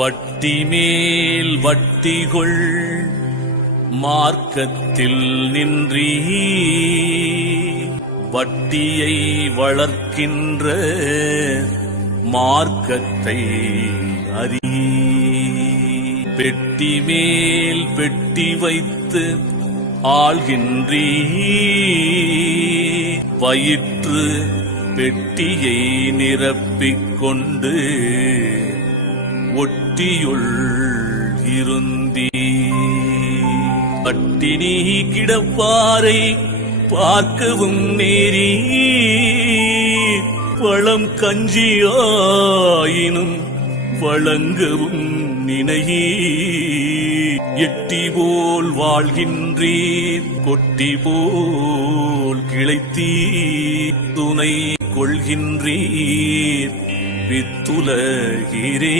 வட்டி மேல் வட்டிகொள் மார்க்கத்தில் நின்றீ. வட்டியை வளர்க்கின்ற மார்க்கத்தை அறி. பெட்டி மேல் பெட்டி வைத்து ஆள்கின்றீ. வயிற்று பெட்டியை நிரப்பிக் கொண்டு ஒட்டியுள் இருந்தீ பட்டினி கிடப்பாரை பார்க்கவும் நேரி பழம் கஞ்சியாயினும் வழங்கவும் நினையீ எட்டி போல் வாழ்கின்றீர் கொட்டி போல் கிளைத்தீ துணை கொள்கின்றீர் வித்துலகிறே